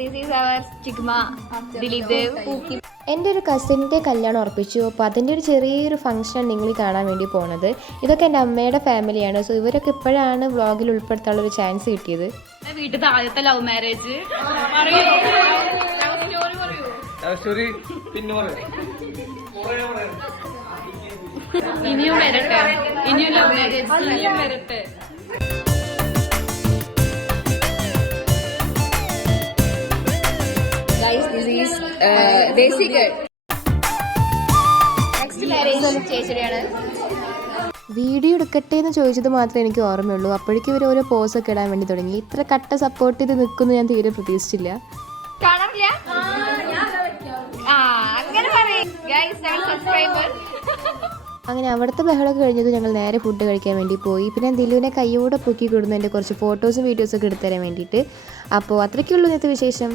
This is our ചിഗ്മ ദിലീപ്. എൻ്റെ ഒരു കസിൻ്റെ കല്യാണം ഉറപ്പിച്ചു. അപ്പോൾ അതിൻ്റെ ഒരു ചെറിയൊരു ഫംഗ്ഷൻ നിങ്ങൾ കാണാൻ വേണ്ടി പോണത്. ഇതൊക്കെ എൻ്റെ അമ്മയുടെ ഫാമിലിയാണ്. സോ ഇവരൊക്കെ ഇപ്പോഴാണ് വ്ളോഗിൽ ഉൾപ്പെടുത്താനുള്ളൊരു ചാൻസ് കിട്ടിയത്. വീട്ടിൽ ആദ്യത്തെ ലവ് മാരേജ് ഇനിയും വരട്ടെ, ഇനിയും ലവ് മാരേജ് ഇനിയും വരട്ടെ. Guys, this is Desi girl. Next marriage ചേച്ചിയുടെയാണ്. വീഡിയോ എടുക്കട്ടെ എന്ന് ചോദിച്ചത് മാത്രമേ എനിക്ക് ഓർമ്മയുള്ളൂ. അപ്പോഴേക്കും ഇവർ ഓരോ പോസൊക്കെ ഇടാൻ വേണ്ടി തുടങ്ങി. ഇത്ര കട്ട സപ്പോർട്ട് ചെയ്ത് നിൽക്കുന്നു ഞാൻ തീരെ പ്രതീക്ഷിച്ചില്ല. കാണാറില്ല? അങ്ങനെ പറയും. Guys, subscriber. അങ്ങനെ അവിടുത്തെ ബഹളമൊക്കെ കഴിഞ്ഞത് ഞങ്ങൾ നേരെ ഫുഡ് കഴിക്കാൻ വേണ്ടി പോയി. പിന്നെ ദിലുവിനെ കൈയോടെ പൊക്കി കൊടുന്നു എൻ്റെ കുറച്ച് ഫോട്ടോസും വീഡിയോസൊക്കെ എടുത്തു തരാൻ വേണ്ടിയിട്ട്. അപ്പോൾ അത്രയ്ക്കുള്ളൂ ഇന്നത്തെ വിശേഷം.